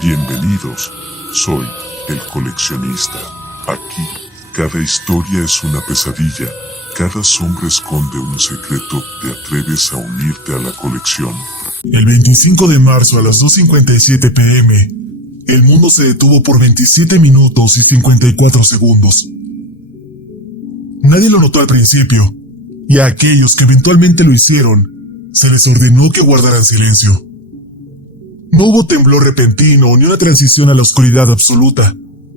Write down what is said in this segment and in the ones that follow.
Bienvenidos, soy el coleccionista. Aquí, cada historia es una pesadilla, cada sombra esconde un secreto. ¿Te atreves a unirte a la colección? El 25 de marzo a las 2:57 p.m., el mundo se detuvo por 27 minutos y 54 segundos. Nadie lo notó al principio, y a aquellos que eventualmente lo hicieron, se les ordenó que guardaran silencio. No hubo temblor repentino ni una transición a la oscuridad absoluta.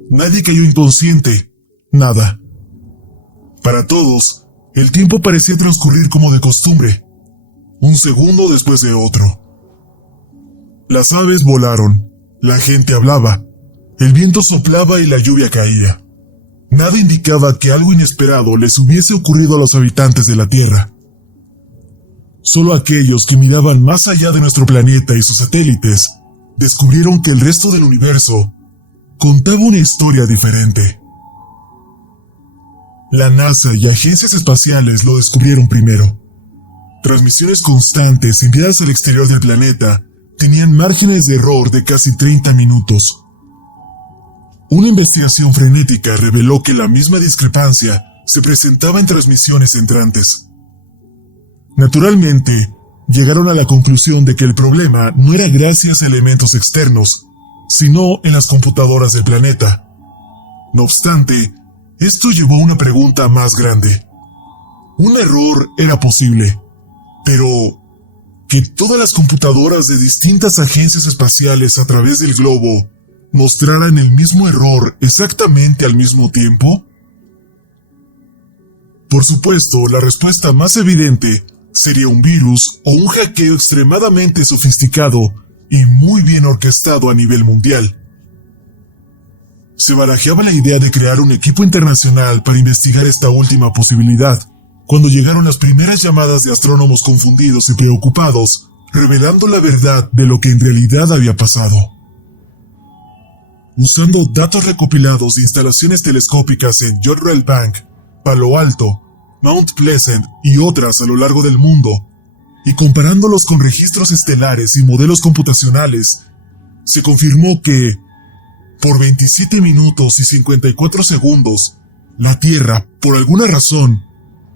Nadie cayó inconsciente. Nada. Para todos, el tiempo parecía transcurrir como de costumbre, un segundo después de otro. Las aves volaron, la gente hablaba, el viento soplaba y la lluvia caía. Nada indicaba que algo inesperado les hubiese ocurrido a los habitantes de la Tierra. Solo aquellos que miraban más allá de nuestro planeta y sus satélites descubrieron que el resto del universo contaba una historia diferente. La NASA y agencias espaciales lo descubrieron primero. Transmisiones constantes enviadas al exterior del planeta tenían márgenes de error de casi 30 minutos. Una investigación frenética reveló que la misma discrepancia se presentaba en transmisiones entrantes. Naturalmente, llegaron a la conclusión de que el problema no era gracias a elementos externos, sino en las computadoras del planeta. No obstante, esto llevó a una pregunta más grande. Un error era posible, pero ¿que todas las computadoras de distintas agencias espaciales a través del globo mostraran el mismo error exactamente al mismo tiempo? Por supuesto, la respuesta más evidente sería un virus o un hackeo extremadamente sofisticado y muy bien orquestado a nivel mundial. Se barajeaba la idea de crear un equipo internacional para investigar esta última posibilidad, cuando llegaron las primeras llamadas de astrónomos confundidos y preocupados, revelando la verdad de lo que en realidad había pasado. Usando datos recopilados de instalaciones telescópicas en Jodrell Bank, Palo Alto, Mount Pleasant y otras a lo largo del mundo, y comparándolos con registros estelares y modelos computacionales, se confirmó que, por 27 minutos y 54 segundos, la Tierra, por alguna razón,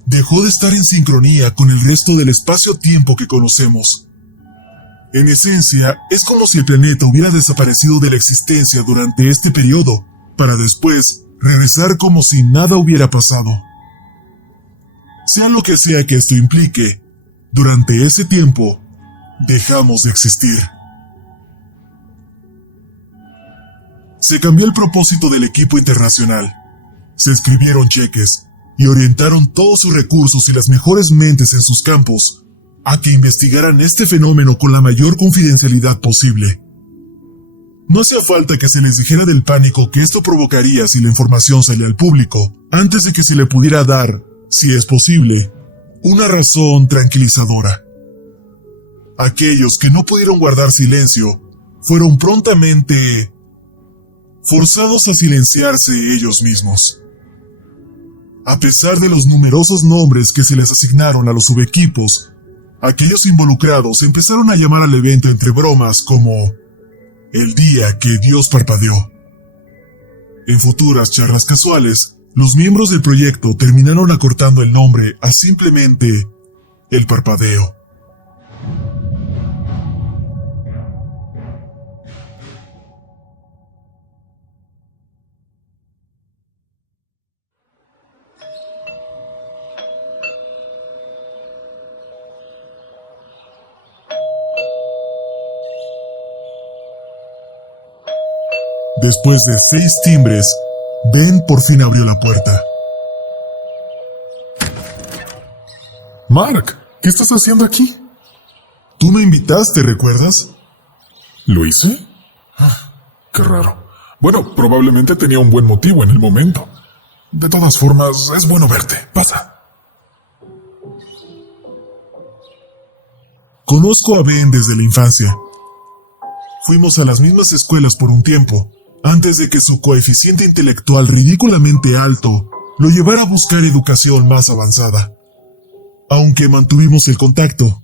dejó de estar en sincronía con el resto del espacio-tiempo que conocemos. En esencia, es como si el planeta hubiera desaparecido de la existencia durante este periodo, para después regresar como si nada hubiera pasado. Sea lo que sea que esto implique, durante ese tiempo, dejamos de existir. Se cambió el propósito del equipo internacional. Se escribieron cheques y orientaron todos sus recursos y las mejores mentes en sus campos a que investigaran este fenómeno con la mayor confidencialidad posible. No hacía falta que se les dijera del pánico que esto provocaría si la información salía al público, antes de que se le pudiera dar, si es posible, una razón tranquilizadora. Aquellos que no pudieron guardar silencio fueron prontamente forzados a silenciarse ellos mismos. A pesar de los numerosos nombres que se les asignaron a los subequipos, aquellos involucrados empezaron a llamar al evento entre bromas como el día que Dios parpadeó. En futuras charlas casuales, los miembros del proyecto terminaron acortando el nombre a simplemente el parpadeo. Después de 6 timbres, Ben por fin abrió la puerta. Mark, ¿qué estás haciendo aquí? Tú me invitaste, ¿recuerdas? ¿Lo hice? Qué raro. Bueno, probablemente tenía un buen motivo en el momento. De todas formas, es bueno verte. Pasa. Conozco a Ben desde la infancia. Fuimos a las mismas escuelas por un tiempo, antes de que su coeficiente intelectual ridículamente alto lo llevara a buscar educación más avanzada. Aunque mantuvimos el contacto.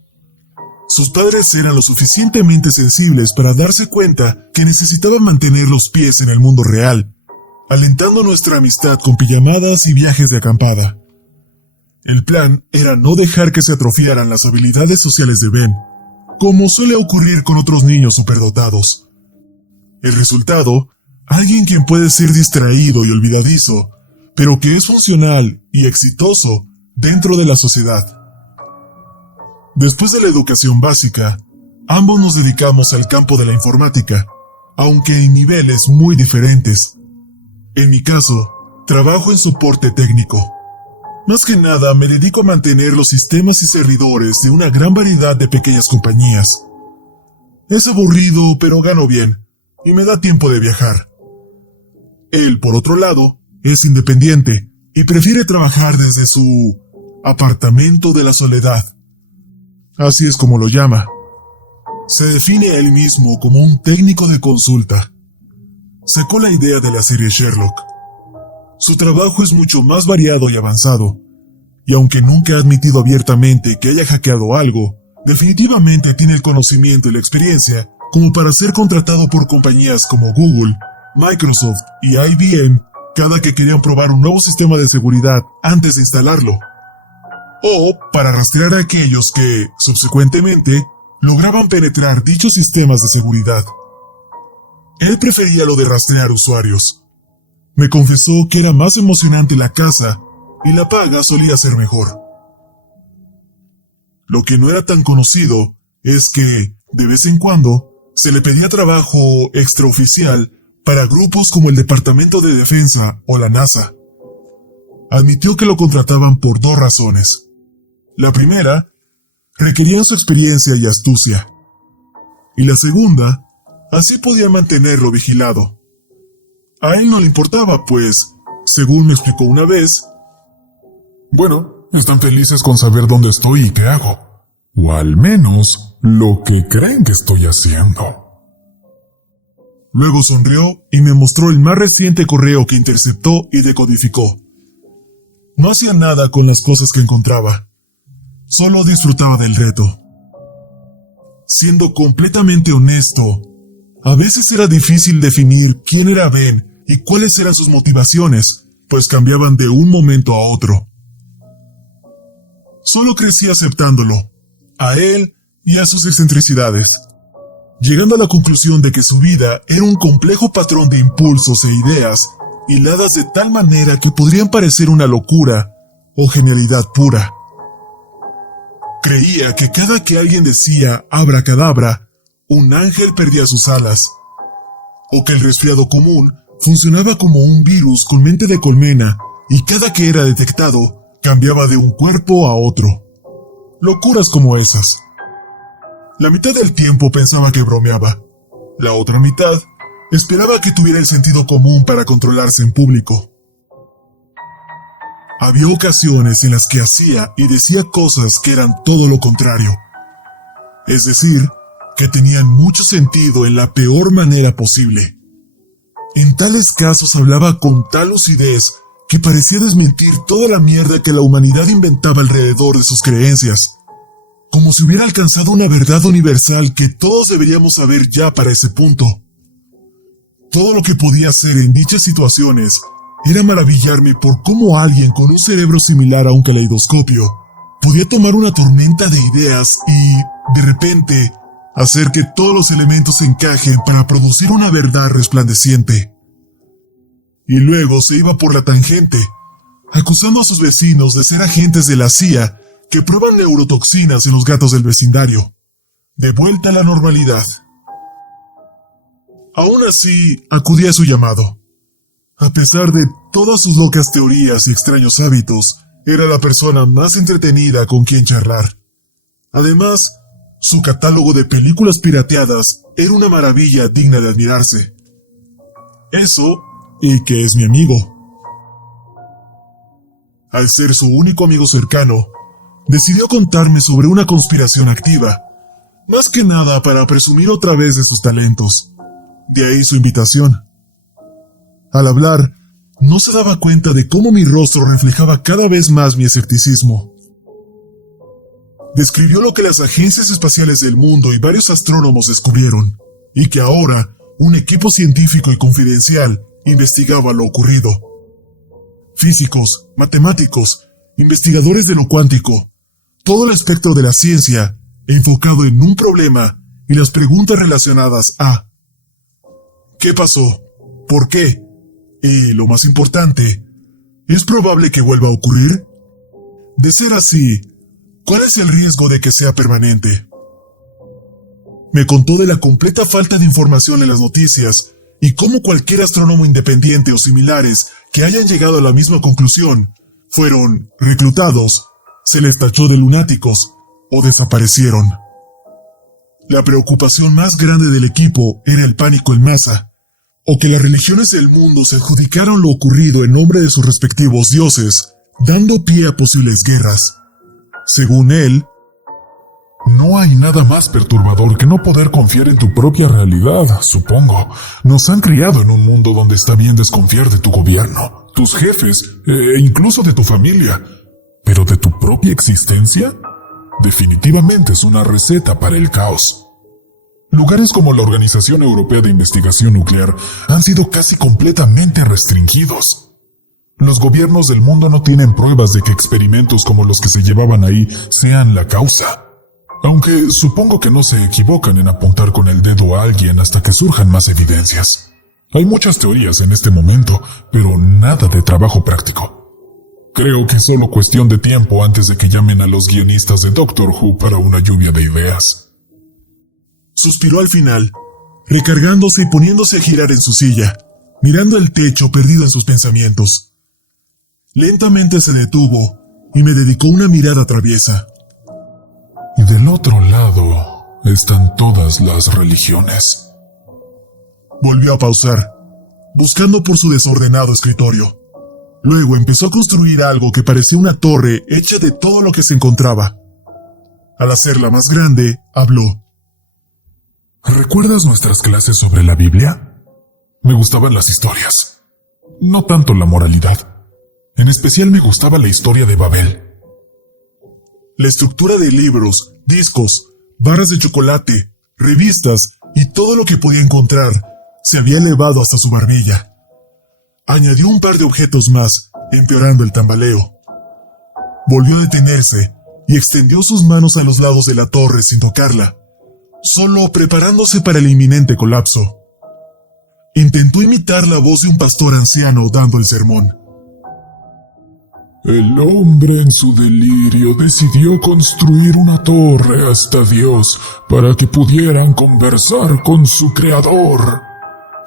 Sus padres eran lo suficientemente sensibles para darse cuenta que necesitaban mantener los pies en el mundo real, alentando nuestra amistad con pijamadas y viajes de acampada. El plan era no dejar que se atrofiaran las habilidades sociales de Ben, como suele ocurrir con otros niños superdotados. El resultado, alguien quien puede ser distraído y olvidadizo, pero que es funcional y exitoso dentro de la sociedad. Después de la educación básica, ambos nos dedicamos al campo de la informática, aunque en niveles muy diferentes. En mi caso, trabajo en soporte técnico. Más que nada me dedico a mantener los sistemas y servidores de una gran variedad de pequeñas compañías. Es aburrido, pero gano bien, y me da tiempo de viajar. Él, por otro lado, es independiente y prefiere trabajar desde su apartamento de la soledad. Así es como lo llama. Se define a él mismo como un técnico de consulta. Sacó la idea de la serie Sherlock. Su trabajo es mucho más variado y avanzado, y aunque nunca ha admitido abiertamente que haya hackeado algo, definitivamente tiene el conocimiento y la experiencia como para ser contratado por compañías como Google, Microsoft y IBM cada que querían probar un nuevo sistema de seguridad antes de instalarlo, o para rastrear a aquellos que, subsecuentemente, lograban penetrar dichos sistemas de seguridad. Él prefería lo de rastrear usuarios. Me confesó que era más emocionante la caza y la paga solía ser mejor. Lo que no era tan conocido es que, de vez en cuando, se le pedía trabajo extraoficial para grupos como el Departamento de Defensa o la NASA. Admitió que lo contrataban por 2 razones. La primera, requerían su experiencia y astucia. Y la segunda, así podía mantenerlo vigilado. A él no le importaba, pues, según me explicó una vez, Bueno, están felices con saber dónde estoy y qué hago. O al menos, lo que creen que estoy haciendo. luego sonrió y me mostró el más reciente correo que interceptó y decodificó. No hacía nada con las cosas que encontraba. Solo disfrutaba del reto. Siendo completamente honesto, a veces era difícil definir quién era Ben y cuáles eran sus motivaciones, pues cambiaban de un momento a otro. Solo crecí aceptándolo, a él y a sus excentricidades, llegando a la conclusión de que su vida era un complejo patrón de impulsos e ideas hiladas de tal manera que podrían parecer una locura o genialidad pura. Creía que cada que alguien decía abracadabra, un ángel perdía sus alas, o que el resfriado común funcionaba como un virus con mente de colmena y cada que era detectado, cambiaba de un cuerpo a otro. Locuras como esas. La mitad del tiempo pensaba que bromeaba. La otra mitad esperaba que tuviera el sentido común para controlarse en público. Había ocasiones en las que hacía y decía cosas que eran todo lo contrario. Es decir, que tenían mucho sentido en la peor manera posible. En tales casos hablaba con tal lucidez que parecía desmentir toda la mierda que la humanidad inventaba alrededor de sus creencias, como si hubiera alcanzado una verdad universal que todos deberíamos saber ya para ese punto. Todo lo que podía hacer en dichas situaciones era maravillarme por cómo alguien con un cerebro similar a un caleidoscopio podía tomar una tormenta de ideas y, de repente, hacer que todos los elementos encajen para producir una verdad resplandeciente. Y luego se iba por la tangente, acusando a sus vecinos de ser agentes de la CIA que prueban neurotoxinas en los gatos del vecindario. De vuelta a la normalidad. Aún así, acudí a su llamado. A pesar de todas sus locas teorías y extraños hábitos, era la persona más entretenida con quien charlar. Además, su catálogo de películas pirateadas era una maravilla digna de admirarse. Eso, y que es mi amigo. Al ser su único amigo cercano, decidió contarme sobre una conspiración activa, más que nada para presumir otra vez de sus talentos. De ahí su invitación. Al hablar, no se daba cuenta de cómo mi rostro reflejaba cada vez más mi escepticismo. describió lo que las agencias espaciales del mundo y varios astrónomos descubrieron, y que ahora un equipo científico y confidencial investigaba lo ocurrido. Físicos, matemáticos, investigadores de lo cuántico, todo el espectro de la ciencia enfocado en un problema y las preguntas relacionadas a ¿qué pasó? ¿Por qué? Y, lo más importante, ¿es probable que vuelva a ocurrir? De ser así, ¿cuál es el riesgo de que sea permanente? Me contó de la completa falta de información en las noticias y cómo cualquier astrónomo independiente o similares que hayan llegado a la misma conclusión fueron reclutados, se les tachó de lunáticos o desaparecieron. La preocupación más grande del equipo era el pánico en masa, o que las religiones del mundo se adjudicaron lo ocurrido en nombre de sus respectivos dioses, dando pie a posibles guerras. Según él, no hay nada más perturbador que no poder confiar en tu propia realidad, supongo. Nos han criado en un mundo donde está bien desconfiar de tu gobierno, tus jefes e incluso de tu familia. Pero de tu propia existencia, definitivamente es una receta para el caos. Lugares como la Organización Europea de Investigación Nuclear han sido casi completamente restringidos. Los gobiernos del mundo no tienen pruebas de que experimentos como los que se llevaban ahí sean la causa. Aunque supongo que no se equivocan en apuntar con el dedo a alguien hasta que surjan más evidencias. Hay muchas teorías en este momento, pero nada de trabajo práctico. Creo que es solo cuestión de tiempo antes de que llamen a los guionistas de Doctor Who para una lluvia de ideas. Suspiró al final, recargándose y poniéndose a girar en su silla, mirando el techo perdido en sus pensamientos. Lentamente se detuvo y me dedicó una mirada traviesa. Y del otro lado están todas las religiones. Volvió a pausar, buscando por su desordenado escritorio. Luego empezó a construir algo que parecía una torre hecha de todo lo que se encontraba. Al hacerla más grande, habló. ¿Recuerdas nuestras clases sobre la Biblia? Me gustaban las historias. No tanto la moralidad. En especial me gustaba la historia de Babel. La estructura de libros, discos, barras de chocolate, revistas y todo lo que podía encontrar se había elevado hasta su barbilla. Añadió un par de objetos más, empeorando el tambaleo. Volvió a detenerse y extendió sus manos a los lados de la torre sin tocarla, solo preparándose para el inminente colapso. Intentó imitar la voz de un pastor anciano dando el sermón. El hombre en su delirio decidió construir una torre hasta Dios para que pudieran conversar con su creador.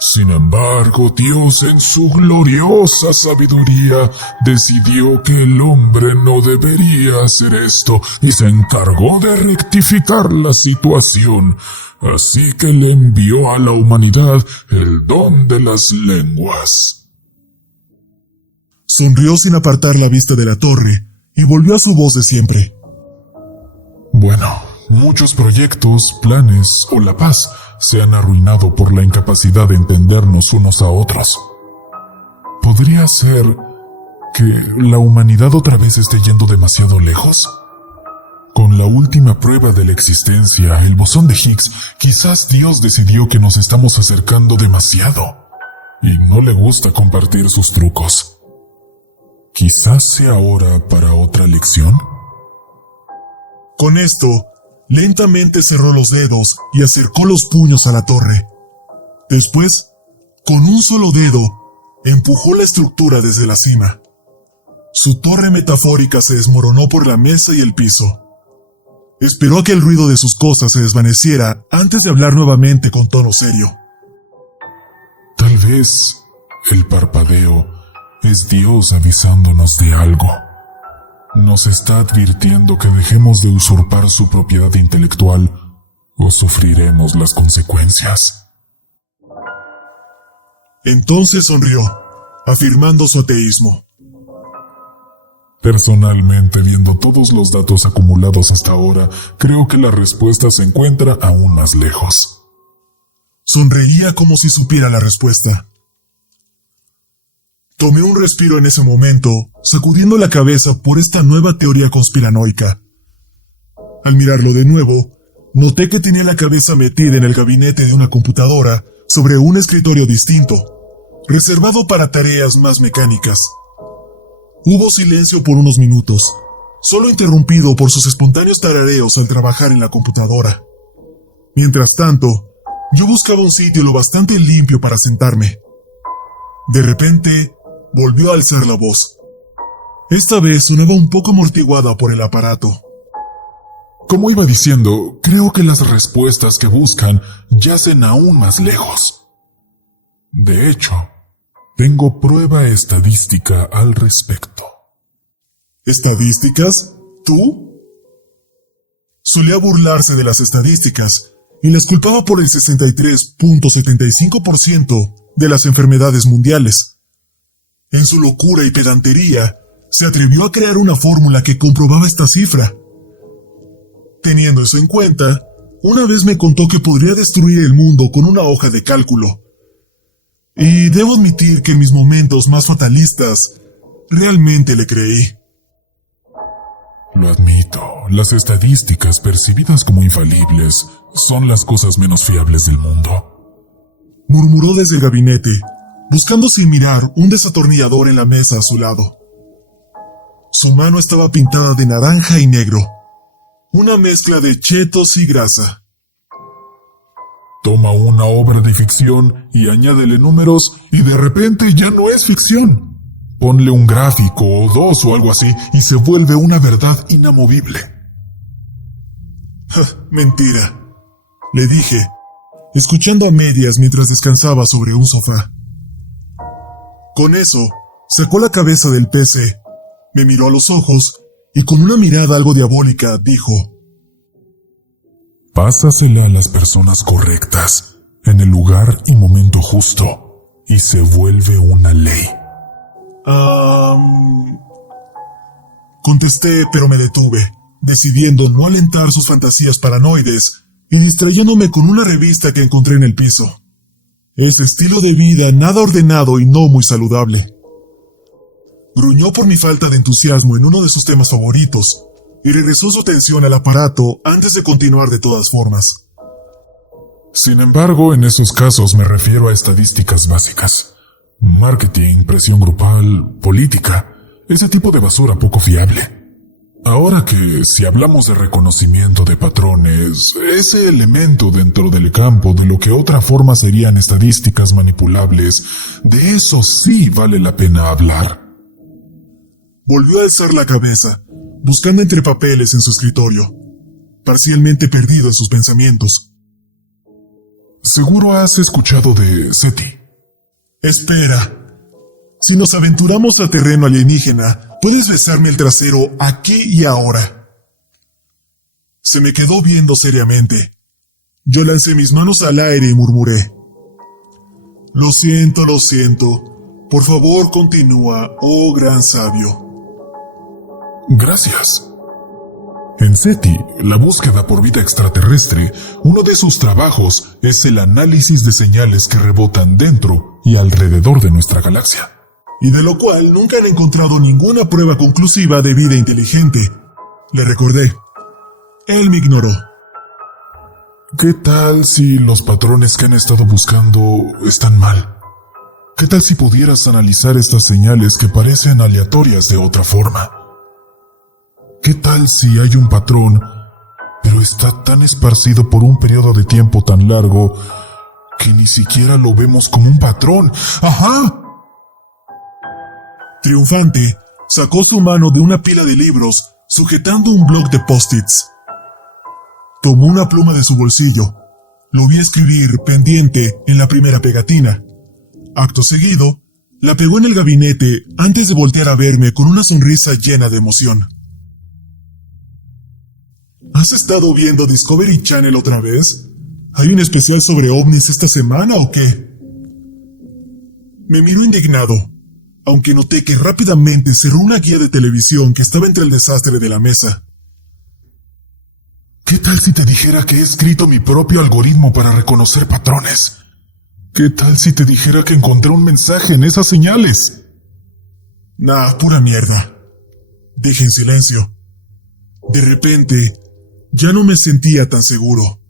Sin embargo, Dios en su gloriosa sabiduría decidió que el hombre no debería hacer esto y se encargó de rectificar la situación. Así que le envió a la humanidad el don de las lenguas. Sonrió sin apartar la vista de la torre y volvió a su voz de siempre. Bueno, muchos proyectos, planes o la paz se han arruinado por la incapacidad de entendernos unos a otros. ¿Podría ser que la humanidad otra vez esté yendo demasiado lejos? Con la última prueba de la existencia, el bosón de Higgs, quizás Dios decidió que nos estamos acercando demasiado y no le gusta compartir sus trucos. ¿Quizás sea hora para otra lección? Con esto, lentamente cerró los dedos y acercó los puños a la torre. Después, con un solo dedo, empujó la estructura desde la cima. Su torre metafórica se desmoronó por la mesa y el piso. Esperó a que el ruido de sus cosas se desvaneciera antes de hablar nuevamente con tono serio. Tal vez el parpadeo es Dios avisándonos de algo. Nos está advirtiendo que dejemos de usurpar su propiedad intelectual o sufriremos las consecuencias. Entonces sonrió, afirmando su ateísmo. Personalmente, viendo todos los datos acumulados hasta ahora, creo que la respuesta se encuentra aún más lejos. Sonreía como si supiera la respuesta. Tomé un respiro en ese momento, sacudiendo la cabeza por esta nueva teoría conspiranoica. Al mirarlo de nuevo, noté que tenía la cabeza metida en el gabinete de una computadora sobre un escritorio distinto, reservado para tareas más mecánicas. Hubo silencio por unos minutos, solo interrumpido por sus espontáneos tarareos al trabajar en la computadora. Mientras tanto, yo buscaba un sitio lo bastante limpio para sentarme. De repente, volvió a alzar la voz. Esta vez sonaba un poco amortiguada por el aparato. Como iba diciendo, creo que las respuestas que buscan yacen aún más lejos. De hecho, tengo prueba estadística al respecto. ¿Estadísticas? ¿Tú? Solía burlarse de las estadísticas y las culpaba por el 63.75% de las enfermedades mundiales. En su locura y pedantería, se atrevió a crear una fórmula que comprobaba esta cifra. Teniendo eso en cuenta, una vez me contó que podría destruir el mundo con una hoja de cálculo. Y debo admitir que en mis momentos más fatalistas, realmente le creí. Lo admito, las estadísticas percibidas como infalibles son las cosas menos fiables del mundo. Murmuró desde el gabinete, buscando sin mirar un desatornillador en la mesa a su lado. Su mano estaba pintada de naranja y negro, una mezcla de chetos y grasa. Toma una obra de ficción y añádele números y de repente ya no es ficción. Ponle un gráfico o dos o algo así y se vuelve una verdad inamovible. Mentira, le dije, escuchando a medias mientras descansaba sobre un sofá. Con eso, sacó la cabeza del PC, me miró a los ojos y con una mirada algo diabólica dijo: Pásasela a las personas correctas, en el lugar y momento justo, y se vuelve una ley. Contesté, pero me detuve, decidiendo no alentar sus fantasías paranoides y distrayéndome con una revista que encontré en el piso. Ese estilo de vida nada ordenado y no muy saludable. Gruñó por mi falta de entusiasmo en uno de sus temas favoritos y regresó su atención al aparato antes de continuar de todas formas. Sin embargo, en esos casos me refiero a estadísticas básicas. Marketing, presión grupal, política, ese tipo de basura poco fiable. Ahora que, si hablamos de reconocimiento de patrones, ese elemento dentro del campo de lo que otra forma serían estadísticas manipulables, de eso sí vale la pena hablar. Volvió a alzar la cabeza, buscando entre papeles en su escritorio, parcialmente perdido en sus pensamientos. Seguro has escuchado de SETI. Espera. Si nos aventuramos a terreno alienígena, puedes besarme el trasero aquí y ahora. Se me quedó viendo seriamente. Yo lancé mis manos al aire y murmuré: Lo siento. Por favor, continúa, oh gran sabio. Gracias. En SETI, la búsqueda por vida extraterrestre, uno de sus trabajos es el análisis de señales que rebotan dentro y alrededor de nuestra galaxia. Y de lo cual nunca han encontrado ninguna prueba conclusiva de vida inteligente. Le recordé. Él me ignoró. ¿Qué tal si los patrones que han estado buscando están mal? ¿Qué tal si pudieras analizar estas señales que parecen aleatorias de otra forma? ¿Qué tal si hay un patrón, pero está tan esparcido por un periodo de tiempo tan largo que ni siquiera lo vemos como un patrón? ¡Ajá! Triunfante, sacó su mano de una pila de libros, sujetando un bloc de post-its. Tomó una pluma de su bolsillo. Lo vi escribir pendiente en la primera pegatina. Acto seguido, la pegó en el gabinete antes de voltear a verme con una sonrisa llena de emoción. ¿Has estado viendo Discovery Channel otra vez? ¿Hay un especial sobre ovnis esta semana o qué? Me miró indignado, aunque noté que rápidamente cerró una guía de televisión que estaba entre el desastre de la mesa. ¿Qué tal si te dijera que he escrito mi propio algoritmo para reconocer patrones? ¿Qué tal si te dijera que encontré un mensaje en esas señales? Nah, pura mierda. Dije en silencio. De repente, Ya no me sentía tan seguro.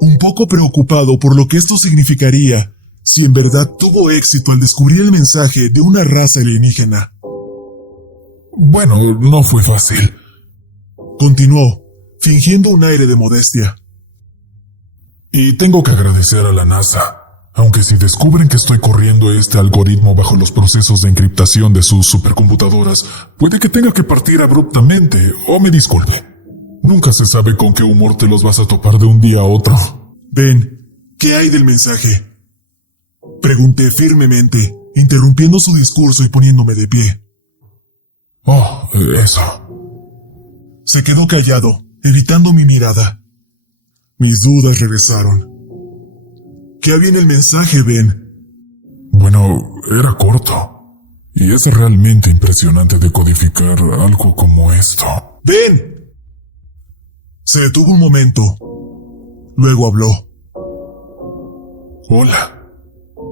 Un poco preocupado por lo que esto significaría si en verdad tuvo éxito al descubrir el mensaje de una raza alienígena. Bueno, no fue fácil. Continuó, fingiendo un aire de modestia. Y tengo que agradecer a la NASA. Aunque si descubren que estoy corriendo este algoritmo bajo los procesos de encriptación de sus supercomputadoras, puede que tenga que partir abruptamente o me disculpe. Nunca se sabe con qué humor te los vas a topar de un día a otro. Ben, ¿qué hay del mensaje? Pregunté firmemente, interrumpiendo su discurso y poniéndome de pie. Oh, eso. Se quedó callado, evitando mi mirada. Mis dudas regresaron. ¿Qué había en el mensaje, Ben? Bueno, era corto. Y es realmente impresionante decodificar algo como esto. ¡Ben! Se detuvo un momento. Luego habló. Hola.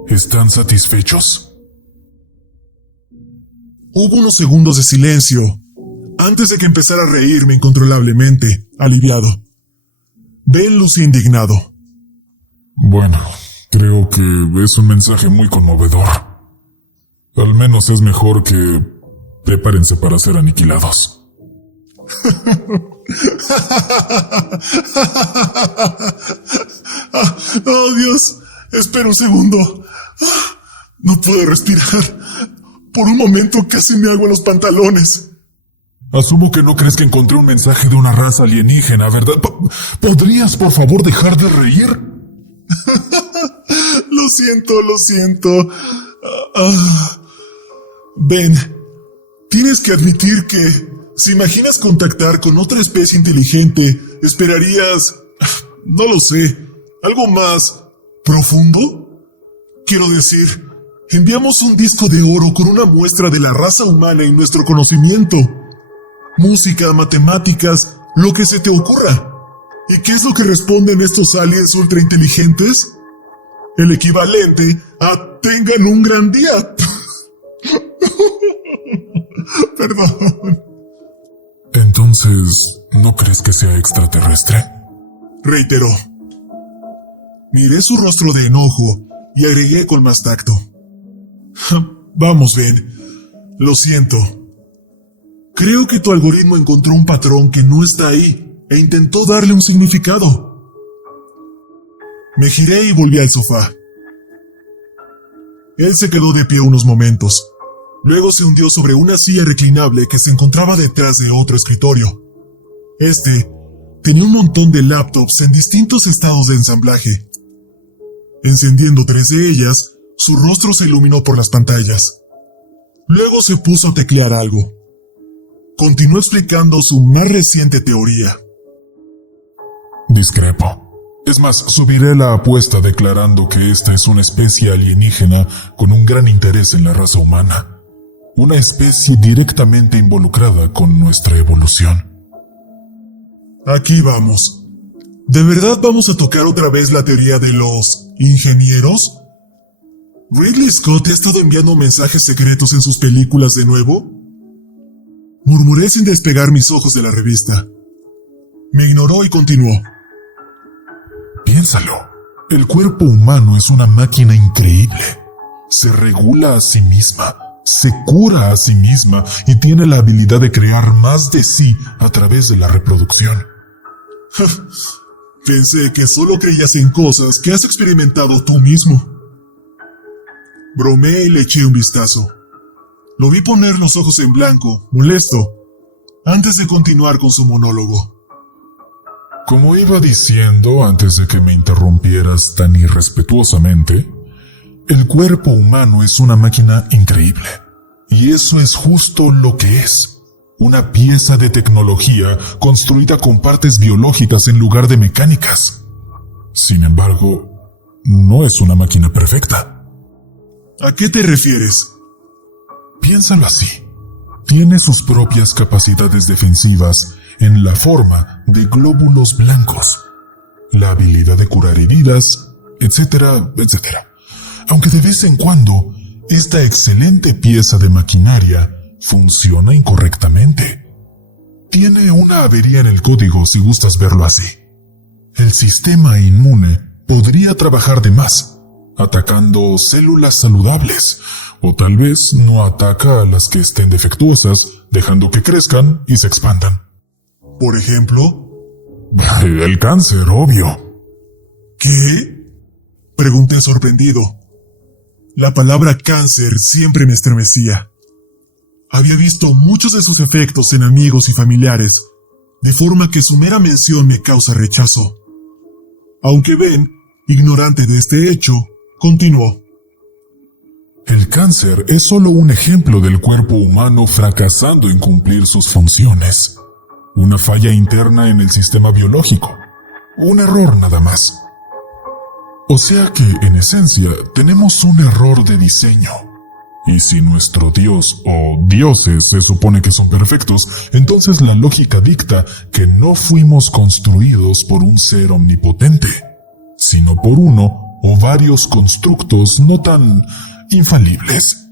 ¿Están satisfechos? Hubo unos segundos de silencio, antes de que empezara a reírme incontrolablemente, aliviado. Ben lucía indignado. Bueno, creo que es un mensaje muy conmovedor. Al menos es mejor que prepárense para ser aniquilados. Oh, Dios. Espera un segundo. No puedo respirar. Por un momento casi me hago en los pantalones. Asumo que no crees que encontré un mensaje de una raza alienígena, ¿verdad? ¿Podrías, por favor, dejar de reír? Lo siento. Ben, tienes que admitir que si imaginas contactar con otra especie inteligente, esperarías, no lo sé, algo más profundo. Quiero decir, enviamos un disco de oro con una muestra de la raza humana y nuestro conocimiento. Música, matemáticas, lo que se te ocurra. ¿Y qué es lo que responden estos aliens ultrainteligentes? El equivalente a tengan un gran día. Perdón. Entonces, ¿no crees que sea extraterrestre? Reiteró. Miré su rostro de enojo y agregué con más tacto. Vamos, Ben. Lo siento. Creo que tu algoritmo encontró un patrón que no está ahí e intentó darle un significado. Me giré y volví al sofá. Él se quedó de pie unos momentos. Luego se hundió sobre una silla reclinable que se encontraba detrás de otro escritorio. Este tenía un montón de laptops en distintos estados de ensamblaje. Encendiendo 3 de ellas, su rostro se iluminó por las pantallas. Luego se puso a teclear algo. Continuó explicando su más reciente teoría. Discrepo. Es más, subiré la apuesta declarando que esta es una especie alienígena con un gran interés en la raza humana. Una especie directamente involucrada con nuestra evolución. Aquí vamos. ¿De verdad vamos a tocar otra vez la teoría de los ingenieros? ¿Ridley Scott ha estado enviando mensajes secretos en sus películas de nuevo? Murmuré sin despegar mis ojos de la revista. Me ignoró y continuó. Piénsalo. El cuerpo humano es una máquina increíble. Se regula a sí misma, se cura a sí misma y tiene la habilidad de crear más de sí a través de la reproducción. Pensé que solo creías en cosas que has experimentado tú mismo. Bromeé y le eché un vistazo. Lo vi poner los ojos en blanco, molesto, antes de continuar con su monólogo. Como iba diciendo antes de que me interrumpieras tan irrespetuosamente, el cuerpo humano es una máquina increíble. Y eso es justo lo que es. Una pieza de tecnología construida con partes biológicas en lugar de mecánicas. Sin embargo, no es una máquina perfecta. ¿A qué te refieres? Piénsalo así. Tiene sus propias capacidades defensivas en la forma de glóbulos blancos, la habilidad de curar heridas, etcétera, etcétera. Aunque de vez en cuando, esta excelente pieza de maquinaria funciona incorrectamente. tiene una avería en el código si gustas verlo así. El sistema inmune podría trabajar de más, atacando células saludables, o tal vez no ataca a las que estén defectuosas, dejando que crezcan y se expandan. Por ejemplo, El cáncer, obvio. ¿qué? Pregunté sorprendido. La palabra cáncer siempre me estremecía. Había visto muchos de sus efectos en amigos y familiares, de forma que su mera mención me causa rechazo. Aunque Ben, ignorante de este hecho, continuó. El cáncer es solo un ejemplo del cuerpo humano fracasando en cumplir sus funciones. Una falla interna en el sistema biológico. Un error nada más. O sea que, en esencia, tenemos un error de diseño. Y si nuestro Dios o dioses se supone que son perfectos, entonces la lógica dicta que no fuimos construidos por un ser omnipotente, sino por uno o varios constructos no tan infalibles.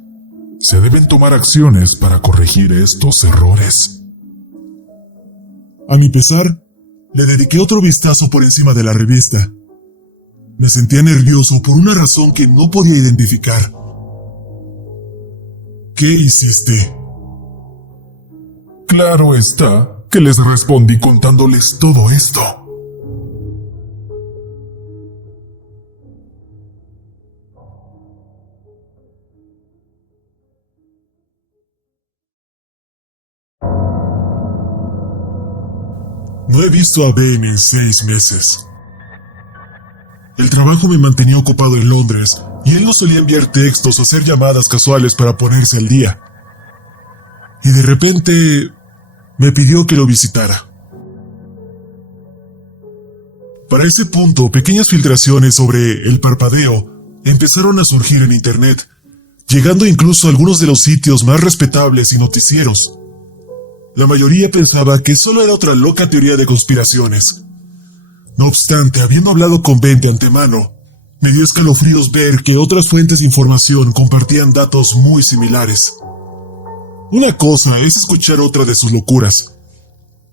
Se deben tomar acciones para corregir estos errores. A mi pesar, le dediqué otro vistazo por encima de la revista. Me sentía nervioso por una razón que no podía identificar. ¿Qué hiciste? Claro está que les respondí contándoles todo esto. No he visto a Ben en 6 meses. El trabajo me mantenía ocupado en Londres y él no solía enviar textos o hacer llamadas casuales para ponerse al día. Y de repente me pidió que lo visitara. Para ese punto, pequeñas filtraciones sobre el parpadeo empezaron a surgir en Internet, llegando incluso a algunos de los sitios más respetables y noticieros. La mayoría pensaba que solo era otra loca teoría de conspiraciones. No obstante, habiendo hablado con Ben de antemano, me dio escalofríos ver que otras fuentes de información compartían datos muy similares. Una cosa es escuchar otra de sus locuras,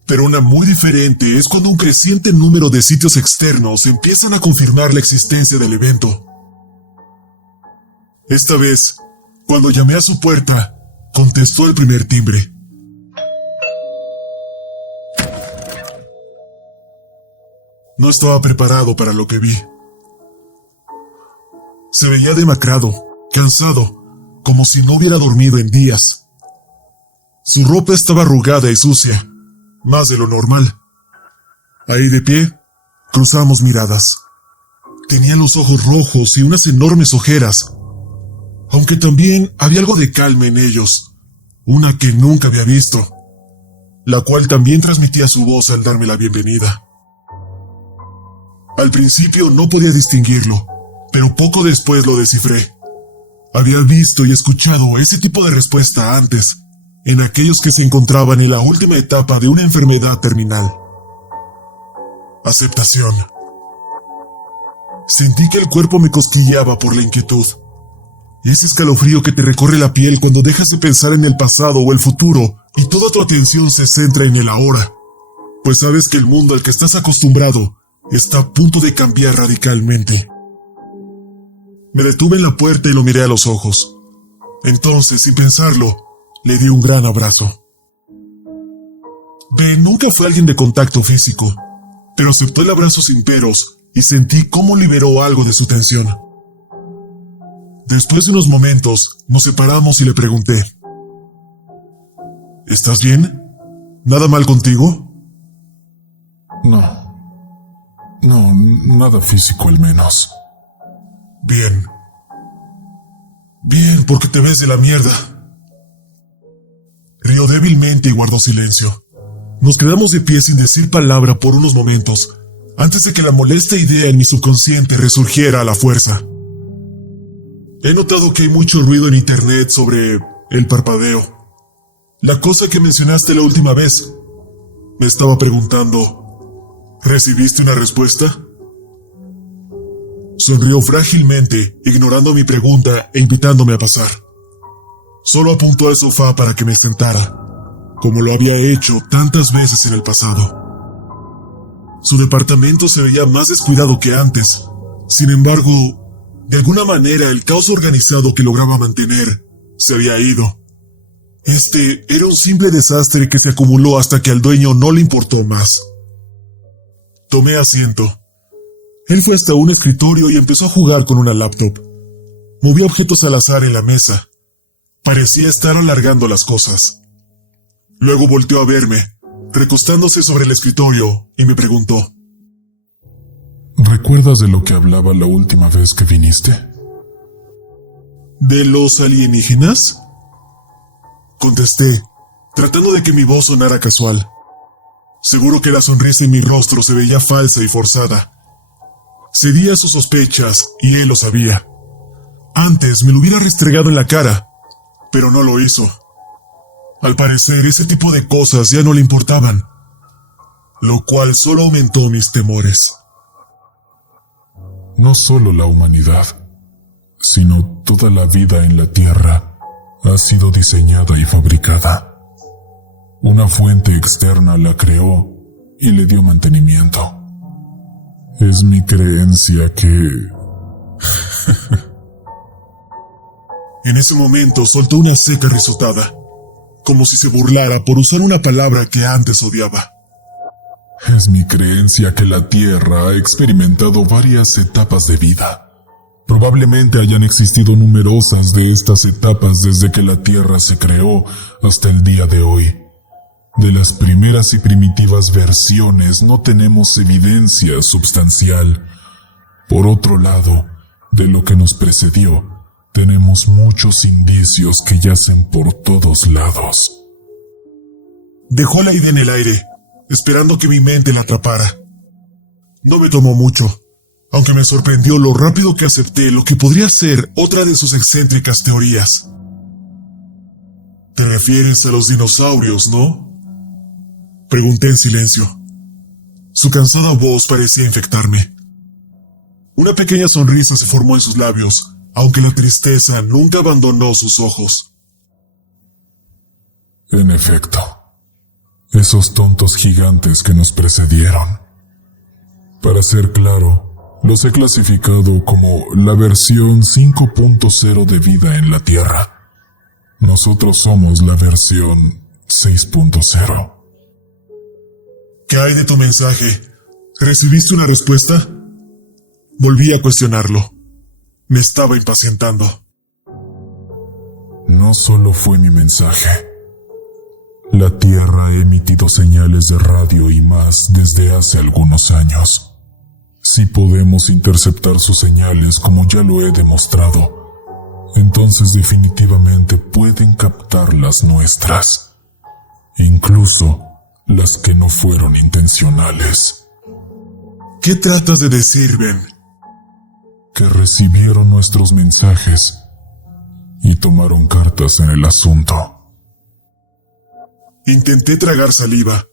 pero una muy diferente es cuando un creciente número de sitios externos empiezan a confirmar la existencia del evento. Esta vez, cuando llamé a su puerta, contestó el primer timbre. No estaba preparado para lo que vi. Se veía demacrado, cansado, como si no hubiera dormido en días. Su ropa estaba arrugada y sucia, más de lo normal. Ahí de pie, cruzamos miradas. Tenía los ojos rojos y unas enormes ojeras, aunque también había algo de calma en ellos, una que nunca había visto, la cual también transmitía su voz al darme la bienvenida. Al principio no podía distinguirlo, pero poco después lo descifré. Había visto y escuchado ese tipo de respuesta antes, en aquellos que se encontraban en la última etapa de una enfermedad terminal. Aceptación. Sentí que el cuerpo me cosquilleaba por la inquietud. Ese escalofrío que te recorre la piel cuando dejas de pensar en el pasado o el futuro y toda tu atención se centra en el ahora, pues sabes que el mundo al que estás acostumbrado está a punto de cambiar radicalmente. Me detuve en la puerta y lo miré a los ojos. Entonces, sin pensarlo, le di un gran abrazo. Ben nunca fue alguien de contacto físico, pero aceptó el abrazo sin peros y sentí cómo liberó algo de su tensión. Después de unos momentos, nos separamos y le pregunté: ¿estás bien? ¿Nada mal contigo? No, nada físico al menos. Bien. Bien, porque te ves de la mierda. Rió débilmente y guardó silencio. Nos quedamos de pie sin decir palabra por unos momentos, antes de que la molesta idea en mi subconsciente resurgiera a la fuerza. He notado que hay mucho ruido en Internet sobre el parpadeo. La cosa que mencionaste la última vez. Me estaba preguntando, ¿recibiste una respuesta? Sonrió frágilmente, ignorando mi pregunta e invitándome a pasar. Solo apuntó al sofá para que me sentara. como lo había hecho tantas veces en el pasado. Su departamento se veía más descuidado que antes. Sin embargo, de alguna manera el caos organizado que lograba mantener se había ido. Este era un simple desastre que se acumuló hasta que al dueño no le importó más. Tomé asiento. Él fue hasta un escritorio y empezó a jugar con una laptop. Movía objetos al azar en la mesa. Parecía estar alargando las cosas. Luego volteó a verme, recostándose sobre el escritorio, y me preguntó: ¿Recuerdas de lo que hablaba la última vez que viniste? ¿De los alienígenas? Contesté, tratando de que mi voz sonara casual. Seguro que la sonrisa en mi rostro se veía falsa y forzada. Cedí a sus sospechas y él lo sabía. Antes me lo hubiera restregado en la cara, pero no lo hizo. Al parecer, ese tipo de cosas ya no le importaban, lo cual solo aumentó mis temores. No solo la humanidad, sino toda la vida en la Tierra ha sido diseñada y fabricada. Una fuente externa la creó y le dio mantenimiento. Es mi creencia que... En ese momento soltó una seca risotada, como si se burlara por usar una palabra que antes odiaba. Es mi creencia que la Tierra ha experimentado varias etapas de vida. Probablemente hayan existido numerosas de estas etapas desde que la Tierra se creó hasta el día de hoy. De las primeras y primitivas versiones no tenemos evidencia sustancial. Por otro lado, de lo que nos precedió, tenemos muchos indicios que yacen por todos lados. Dejó la idea en el aire, esperando que mi mente la atrapara. No me tomó mucho, aunque me sorprendió lo rápido que acepté lo que podría ser otra de sus excéntricas teorías. ¿Te refieres a los dinosaurios, no? Pregunté en silencio. Su cansada voz parecía infectarme. Una pequeña sonrisa se formó en sus labios, aunque la tristeza nunca abandonó sus ojos. En efecto, esos tontos gigantes que nos precedieron. Para ser claro, los he clasificado como la versión 5.0 de vida en la Tierra. Nosotros somos la versión 6.0. ¿Qué hay de tu mensaje? ¿Recibiste una respuesta? Volví a cuestionarlo. Me estaba impacientando. No solo fue mi mensaje. La Tierra ha emitido señales de radio y más desde hace algunos años. Si podemos interceptar sus señales como ya lo he demostrado, entonces definitivamente pueden captar las nuestras, incluso las que no fueron intencionales. ¿Qué tratas de decir, Ben? Que recibieron nuestros mensajes y tomaron cartas en el asunto. Intenté tragar saliva,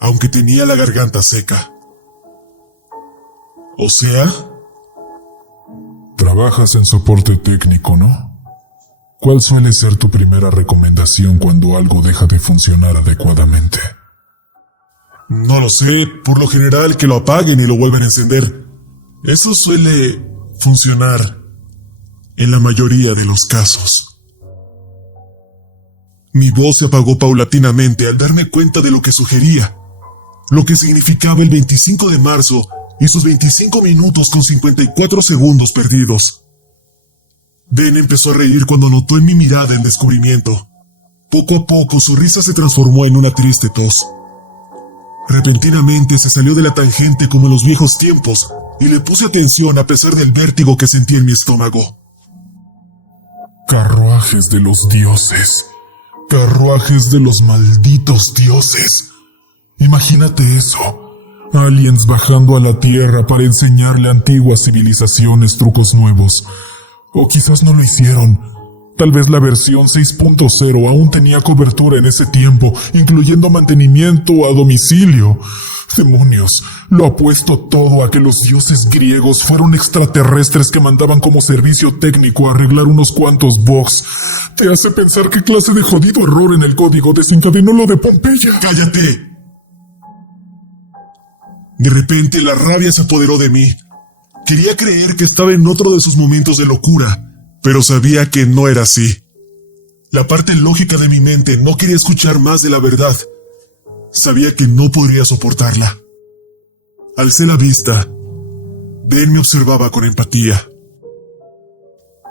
aunque tenía la garganta seca. O sea... Trabajas en soporte técnico, ¿no? ¿Cuál suele ser tu primera recomendación cuando algo deja de funcionar adecuadamente? No lo sé, por lo general que lo apaguen y lo vuelvan a encender. Eso suele funcionar en la mayoría de los casos. Mi voz se apagó paulatinamente al darme cuenta de lo que sugería, lo que significaba el 25 de marzo y sus 25 minutos con 54 segundos perdidos. Ben empezó a reír cuando notó en mi mirada el descubrimiento. Poco a poco su risa se transformó en una triste tos. Repentinamente se salió de la tangente como en los viejos tiempos y le puse atención a pesar del vértigo que sentí en mi estómago. Carruajes de los dioses. Carruajes de los malditos dioses. Imagínate eso. Aliens bajando a la Tierra para enseñarle a antiguas civilizaciones trucos nuevos. O quizás no lo hicieron. Tal vez la versión 6.0 aún tenía cobertura en ese tiempo, incluyendo mantenimiento a domicilio. Demonios, lo apuesto todo a que los dioses griegos fueron extraterrestres que mandaban como servicio técnico a arreglar unos cuantos bugs. Te hace pensar qué clase de jodido error en el código desencadenó lo de Pompeya. ¡Cállate! De repente la rabia se apoderó de mí. Quería creer que estaba en otro de sus momentos de locura, pero sabía que no era así. La parte lógica de mi mente no quería escuchar más de la verdad. Sabía que no podría soportarla. Alcé la vista. Ben me observaba con empatía.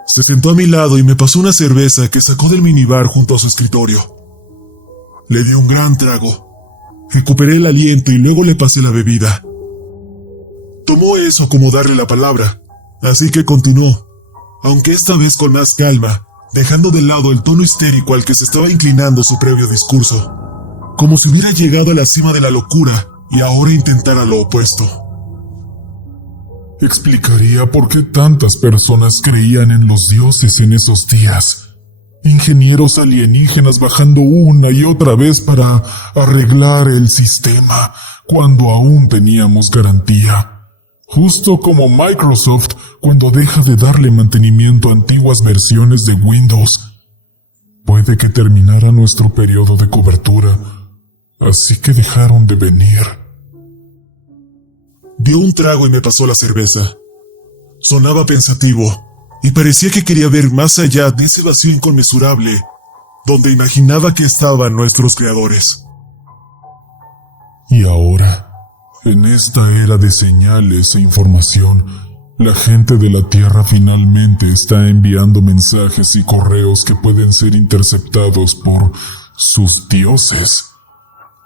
Se sentó a mi lado y me pasó una cerveza que sacó del minibar junto a su escritorio. Le di un gran trago. Recuperé el aliento y luego le pasé la bebida. Tomó eso como darle la palabra, así que continuó, aunque esta vez con más calma, dejando de lado el tono histérico al que se estaba inclinando su previo discurso, como si hubiera llegado a la cima de la locura y ahora intentara lo opuesto. Explicaría por qué tantas personas creían en los dioses en esos días. Ingenieros alienígenas bajando una y otra vez para arreglar el sistema, cuando aún teníamos garantía. Justo como Microsoft cuando deja de darle mantenimiento a antiguas versiones de Windows. Puede que terminara nuestro periodo de cobertura, así que dejaron de venir. Dio un trago y me pasó la cerveza. Sonaba pensativo, y parecía que quería ver más allá de ese vacío inconmensurable, donde imaginaba que estaban nuestros creadores. Y ahora, en esta era de señales e información, la gente de la Tierra finalmente está enviando mensajes y correos que pueden ser interceptados por sus dioses,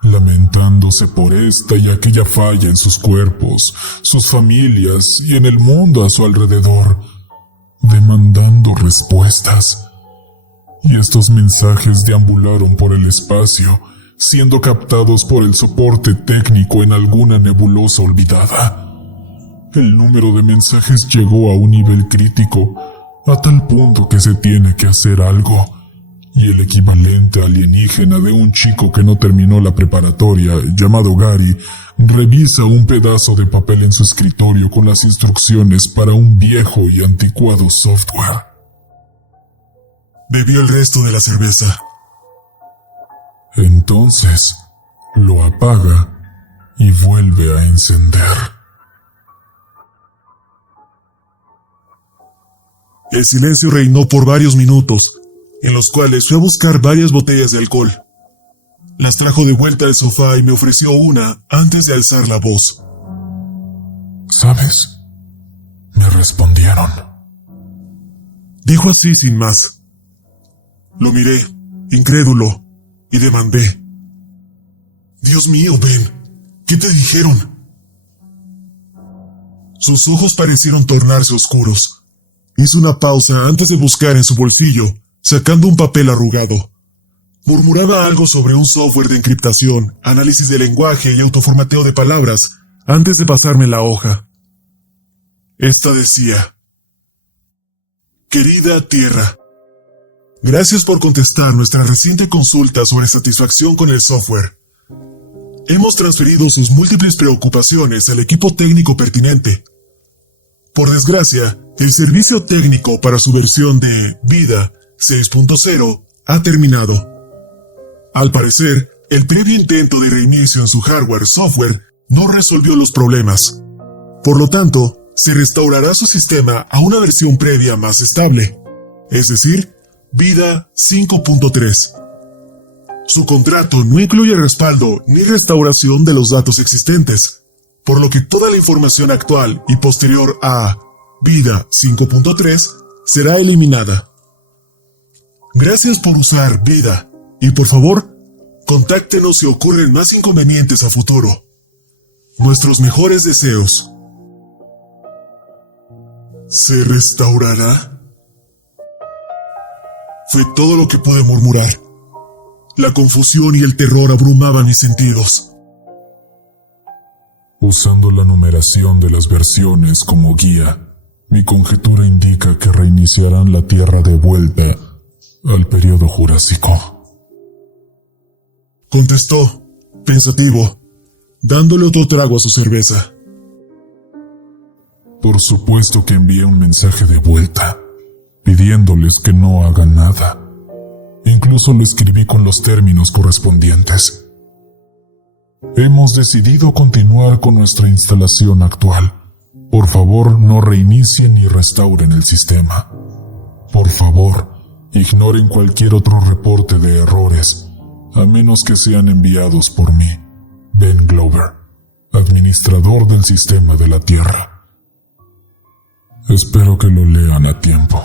lamentándose por esta y aquella falla en sus cuerpos, sus familias y en el mundo a su alrededor, demandando respuestas. Y estos mensajes deambularon por el espacio, siendo captados por el soporte técnico en alguna nebulosa olvidada. El número de mensajes llegó a un nivel crítico, a tal punto que se tiene que hacer algo, y el equivalente alienígena de un chico que no terminó la preparatoria, llamado Gary, revisa un pedazo de papel en su escritorio con las instrucciones para un viejo y anticuado software. Bebió el resto de la cerveza. Entonces, lo apaga y vuelve a encender. El silencio reinó por varios minutos, en los cuales fui a buscar varias botellas de alcohol. Las trajo de vuelta al sofá y me ofreció una antes de alzar la voz. ¿Sabes? Me respondieron. Dijo así sin más. Lo miré, incrédulo, y demandé. Dios mío, Ben, ¿qué te dijeron? Sus ojos parecieron tornarse oscuros. Hizo una pausa antes de buscar en su bolsillo, sacando un papel arrugado. Murmuraba algo sobre un software de encriptación, análisis de lenguaje y autoformateo de palabras, antes de pasarme la hoja. Esta decía: Querida Tierra, gracias por contestar nuestra reciente consulta sobre satisfacción con el software. Hemos transferido sus múltiples preocupaciones al equipo técnico pertinente. Por desgracia, el servicio técnico para su versión de Vida 6.0 ha terminado. Al parecer, el previo intento de reinicio en su hardware-software no resolvió los problemas. Por lo tanto, se restaurará su sistema a una versión previa más estable, es decir, Vida 5.3. Su contrato no incluye respaldo ni restauración de los datos existentes, por lo que toda la información actual y posterior a Vida 5.3 será eliminada. Gracias por usar Vida, y por favor, contáctenos si ocurren más inconvenientes a futuro. Nuestros mejores deseos. ¿Se restaurará? Fue todo lo que pude murmurar. La confusión y el terror abrumaban mis sentidos. Usando la numeración de las versiones como guía, mi conjetura indica que reiniciarán la Tierra de vuelta al periodo Jurásico. Contestó, pensativo, dándole otro trago a su cerveza. Por supuesto que envié un mensaje de vuelta, pidiéndoles que no hagan nada. Incluso lo escribí con los términos correspondientes. Hemos decidido continuar con nuestra instalación actual. Por favor, no reinicien ni restauren el sistema. Por favor, ignoren cualquier otro reporte de errores, a menos que sean enviados por mí, Ben Glover, administrador del sistema de la Tierra. Espero que lo lean a tiempo.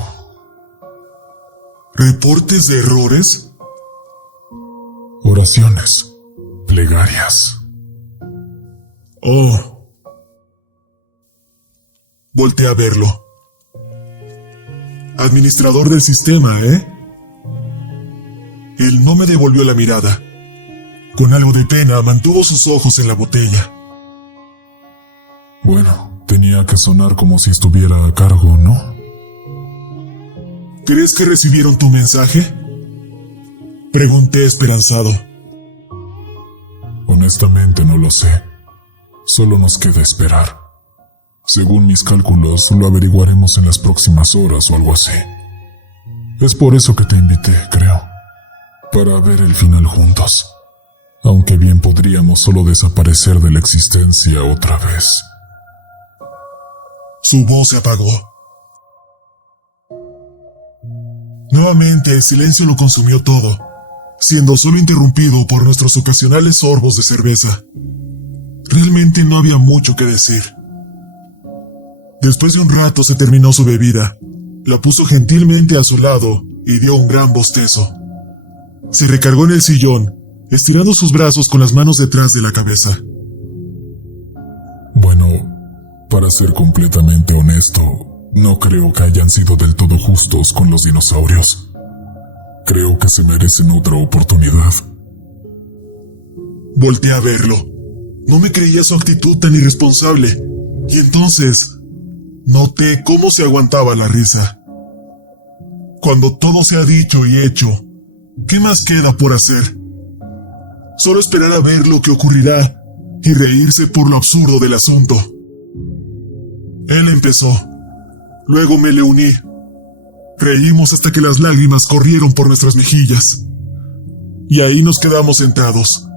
¿Reportes de errores? Oraciones, plegarias. Oh. Volteé a verlo. Administrador del sistema, ¿eh? Él no me devolvió la mirada. Con algo de pena mantuvo sus ojos en la botella. Bueno, tenía que sonar como si estuviera a cargo, ¿no? ¿Crees que recibieron tu mensaje? Pregunté esperanzado. Honestamente no lo sé. Solo nos queda esperar. Según mis cálculos, lo averiguaremos en las próximas horas o algo así. Es por eso que te invité, creo. Para ver el final juntos. Aunque bien podríamos solo desaparecer de la existencia otra vez. Su voz se apagó. Nuevamente el silencio lo consumió todo, siendo solo interrumpido por nuestros ocasionales sorbos de cerveza. Realmente no había mucho que decir. Después de un rato se terminó su bebida, la puso gentilmente a su lado y dio un gran bostezo. Se recargó en el sillón, estirando sus brazos con las manos detrás de la cabeza. Bueno, para ser completamente honesto, no creo que hayan sido del todo justos con los dinosaurios. Creo que se merecen otra oportunidad. Volteé a verlo. No me creía su actitud tan irresponsable. Y entonces, noté cómo se aguantaba la risa. Cuando todo se ha dicho y hecho, ¿qué más queda por hacer? Solo esperar a ver lo que ocurrirá y reírse por lo absurdo del asunto. Él empezó. Luego me le uní. Reímos hasta que las lágrimas corrieron por nuestras mejillas. Y ahí nos quedamos sentados,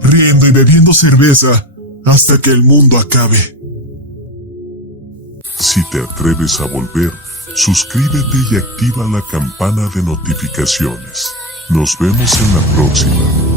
riendo y bebiendo cerveza hasta que el mundo acabe. Si te atreves a volver, suscríbete y activa la campana de notificaciones. Nos vemos en la próxima.